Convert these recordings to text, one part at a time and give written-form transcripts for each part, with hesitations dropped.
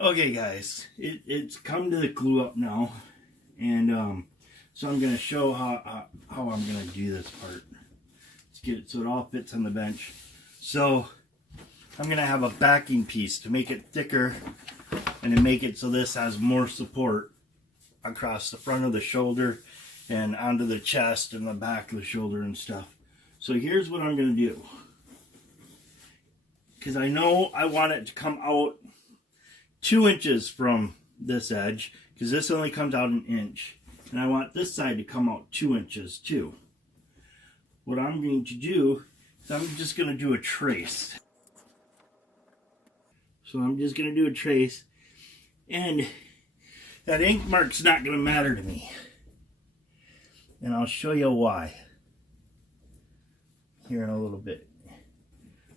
Okay guys, it's come to the glue up now, and so I'm going to show how I'm going to do this part. Let's get it so it all fits on the bench. So I'm going to have a backing piece to make it thicker and to make it so this has more support across the front of the shoulder and onto the chest and the back of the shoulder and stuff. So here's what I'm going to do, because I know I want it to come out 2 inches from this edge, because this only comes out an inch, and I want this side to come out 2 inches too. What I'm going to do is I'm just going to do a trace. So I'm just going to do a trace, and that ink mark's not going to matter to me, and I'll show you why here in a little bit.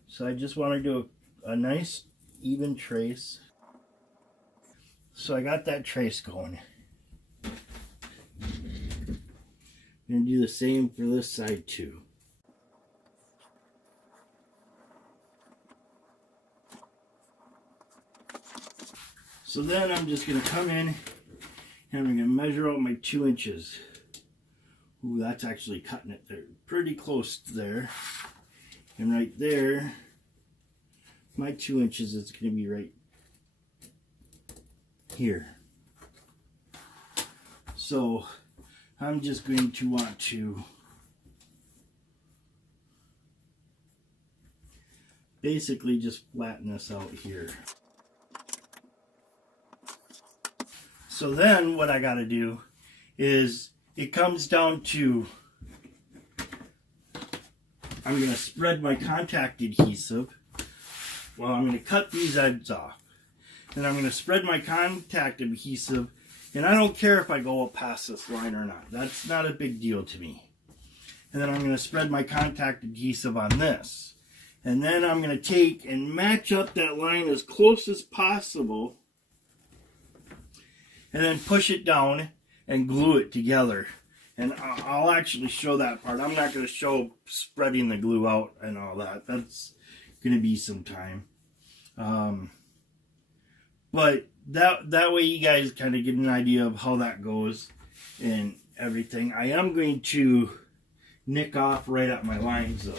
So I just want to do a nice even trace. So I got that trace going. I'm going to do the same for this side too. So then I'm just going to come in and I'm going to measure out my 2 inches. Ooh, that's actually cutting it there. Pretty close to there. And right there, my 2 inches is going to be right here. So I'm just going to want to basically just flatten this out here. So then what I got to do is it comes down to, I'm going to spread my contact adhesive. Well, I'm going to cut these ends off. And I'm going to spread my contact adhesive, and I don't care if I go up past this line or not. That's not a big deal to me. And then I'm going to spread my contact adhesive on this. And then I'm going to take and match up that line as close as possible, and then push it down and glue it together. And I'll actually show that part. I'm not going to show spreading the glue out and all that. That's going to be some time. But that way you guys kind of get an idea of how that goes and everything. I am going to nick off right at my lines though.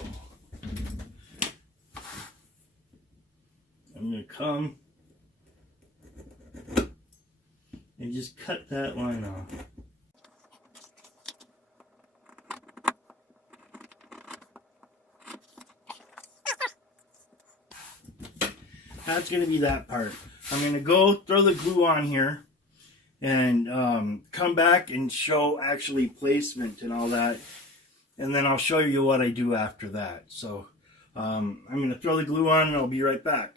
I'm going to come and just cut that line off. That's going to be that part. I'm going to go throw the glue on here and come back and show actually placement and all that. And then I'll show you what I do after that. So I'm going to throw the glue on and I'll be right back.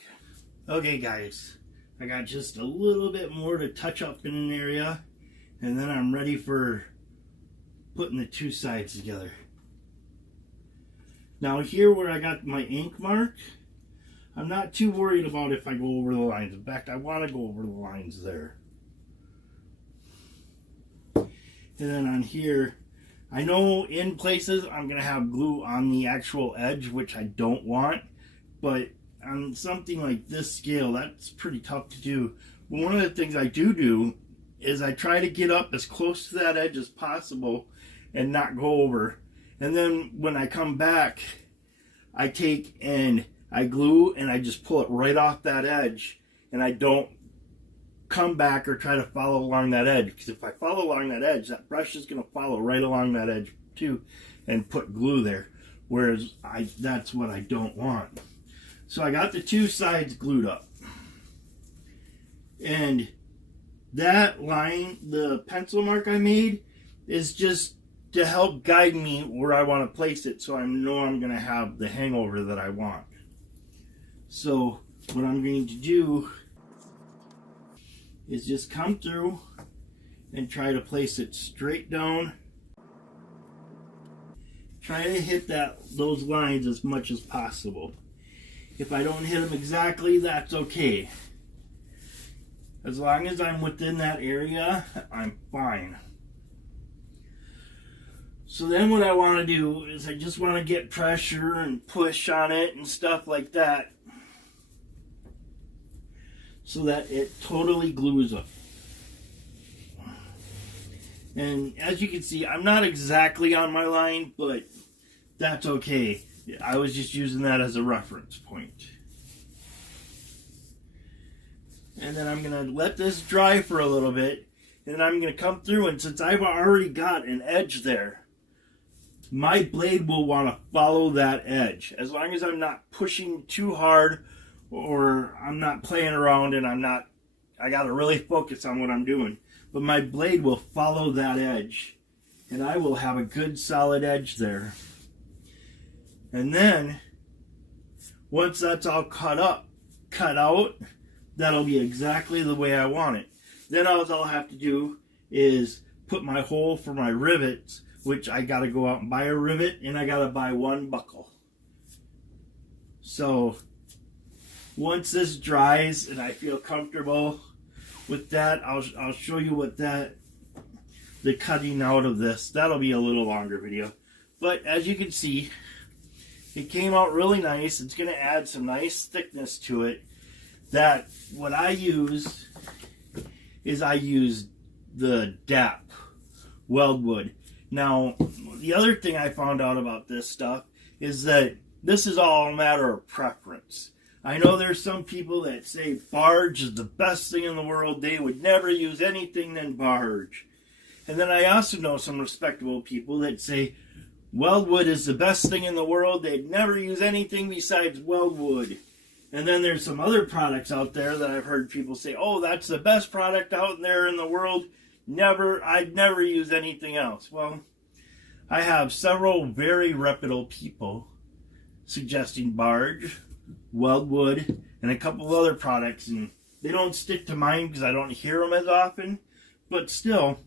Okay guys, I got just a little bit more to touch up in an area, and then I'm ready for putting the two sides together. Now here where I got my ink mark, I'm not too worried about if I go over the lines. In fact, I want to go over the lines there. And then on here, I know in places I'm going to have glue on the actual edge, which I don't want. But on something like this scale, that's pretty tough to do. But one of the things I do is I try to get up as close to that edge as possible and not go over. And then when I come back, I take and I glue and I just pull it right off that edge, and I don't come back or try to follow along that edge, because if I follow along that edge, that brush is going to follow right along that edge too and put glue there, whereas that's what I don't want. So I got the two sides glued up, and that line, the pencil mark I made, is just to help guide me where I want to place it, so I know I'm going to have the hangover that I want. So what I'm going to do is just come through and try to place it straight down. Try to hit those lines as much as possible. If I don't hit them exactly, that's okay. As long as I'm within that area, I'm fine. So then what I want to do is I just want to get pressure and push on it and stuff like that. so that it totally glues up. And as you can see, I'm not exactly on my line, but that's okay. I was just using that as a reference point. And then I'm going to let this dry for a little bit. And I'm going to come through, and since I've already got an edge there, my blade will want to follow that edge. As long as I'm not pushing too hard, or I'm not playing around and I got to really focus on what I'm doing. But my blade will follow that edge, and I will have a good solid edge there. And then, once that's all cut out, that'll be exactly the way I want it. Then all I'll have to do is put my hole for my rivets, which I got to go out and buy a rivet, and I got to buy one buckle. So once this dries and I feel comfortable with that, I'll show you what the cutting out of this. That'll be a little longer video. But as you can see, it came out really nice. It's going to add some nice thickness to it. That what I use is I use the DAP weldwood. Now, the other thing I found out about this stuff is that this is all a matter of preference. I know there's some people that say barge is the best thing in the world. They would never use anything than barge. And then I also know some respectable people that say weldwood is the best thing in the world. They'd never use anything besides weldwood. And then there's some other products out there that I've heard people say, oh, that's the best product out there in the world. I'd never use anything else. Well, I have several very reputable people suggesting barge, weldwood, and a couple of other products, and they don't stick to mine because I don't hear them as often. But still,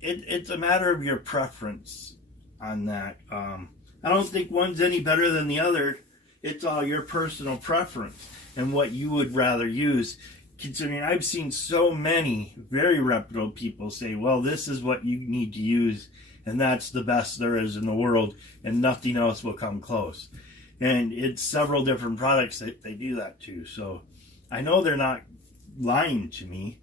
it's a matter of your preference on that. I don't think one's any better than the other. It's all your personal preference and what you would rather use. Considering I've seen so many very reputable people say, well, this is what you need to use, and that's the best there is in the world, and nothing else will come close. And it's several different products that they do that to. So I know they're not lying to me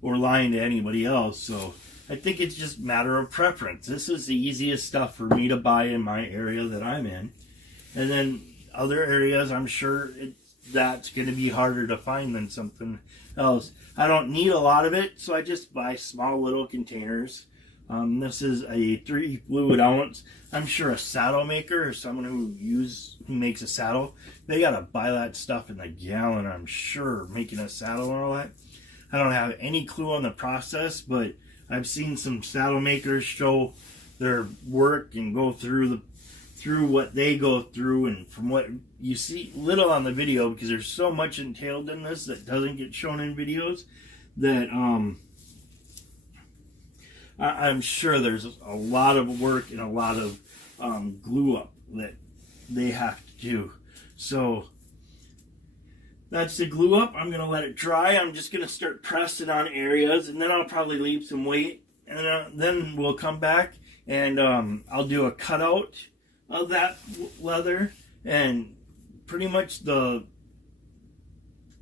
or lying to anybody else. So I think it's just a matter of preference. This is the easiest stuff for me to buy in my area that I'm in. And then other areas, I'm sure that's going to be harder to find than something else. I don't need a lot of it, so I just buy small little containers. This is a 3 fluid ounce. I'm sure a saddle maker or someone who makes a saddle, they got to buy that stuff in the gallon, I'm sure, making a saddle and all that. I don't have any clue on the process, but I've seen some saddle makers show their work and go through what they go through, and from what you see little on the video, because there's so much entailed in this that doesn't get shown in videos, that I'm sure there's a lot of work and a lot of glue up that they have to do. So that's the glue up. I'm going to let it dry. I'm just going to start pressing on areas, and then I'll probably leave some weight, and then we'll come back and I'll do a cutout of that leather, and pretty much the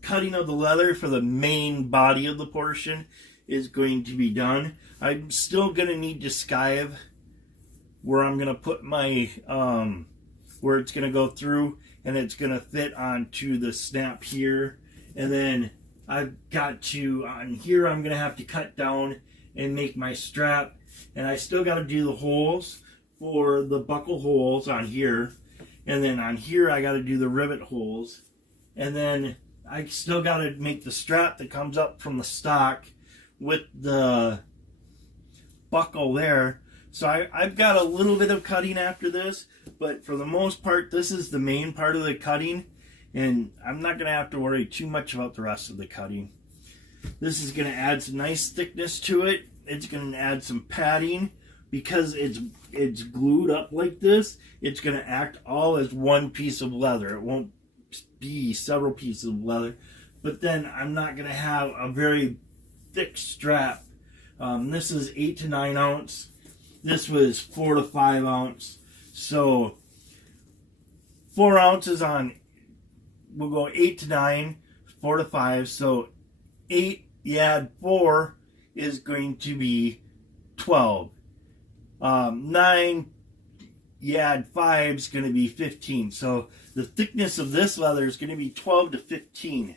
cutting of the leather for the main body of the portion is going to be done. I'm still going to need to skive where I'm going to put my where it's going to go through, and it's going to fit onto the snap here. And then I've got to, on here, I'm going to have to cut down and make my strap, and I still got to do the holes for the buckle holes on here, and then on here I got to do the rivet holes, and then I still got to make the strap that comes up from the stock with the buckle there. So I've got a little bit of cutting after this, but for the most part this is the main part of the cutting, and I'm not going to have to worry too much about the rest of the cutting. This is going to add some nice thickness to it. It's going to add some padding. Because it's glued up like this, it's going to act all as one piece of leather. It won't be several pieces of leather. But then I'm not going to have a very thick strap. This is 8 to 9 ounce. This was 4 to 5 ounce. So 4 ounces on, we'll go 8 to 9. 4 to 5. So 8, you add 4 is going to be 12. 9, you add 5 is going to be 15. So the thickness of this leather is going to be 12 to 15.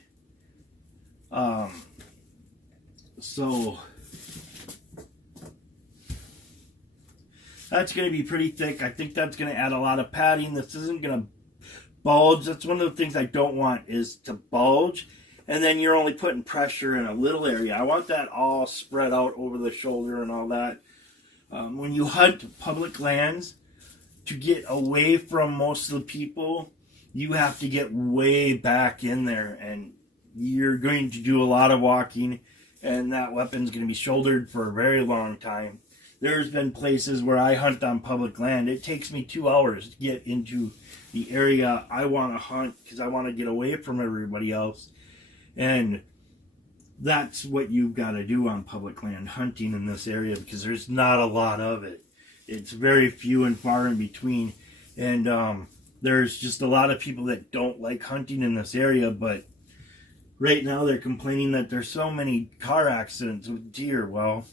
So that's going to be pretty thick. I think that's going to add a lot of padding. This isn't going to bulge. That's one of the things I don't want, is to bulge. And then you're only putting pressure in a little area. I want that all spread out over the shoulder and all that. When you hunt public lands, to get away from most of the people, you have to get way back in there. And you're going to do a lot of walking. And that weapon's going to be shouldered for a very long time. There's been places where I hunt on public land. It takes me 2 hours to get into the area I want to hunt because I want to get away from everybody else. And that's what you've got to do on public land, hunting in this area, because there's not a lot of it. It's very few and far in between. And there's just a lot of people that don't like hunting in this area, but right now they're complaining that there's so many car accidents with deer. Well,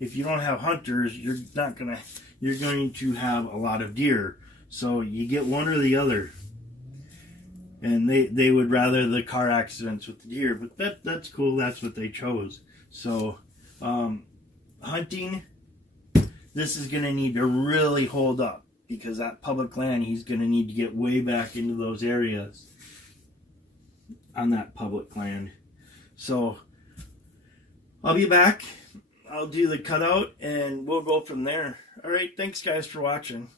if you don't have hunters, you're going to have a lot of deer. So you get one or the other. And they would rather the car accidents with the deer, but that's cool. That's what they chose. So hunting, this is going to need to really hold up, because that public land, he's going to need to get way back into those areas on that public land. So I'll be back. I'll do the cutout and we'll go from there. All right, thanks guys for watching.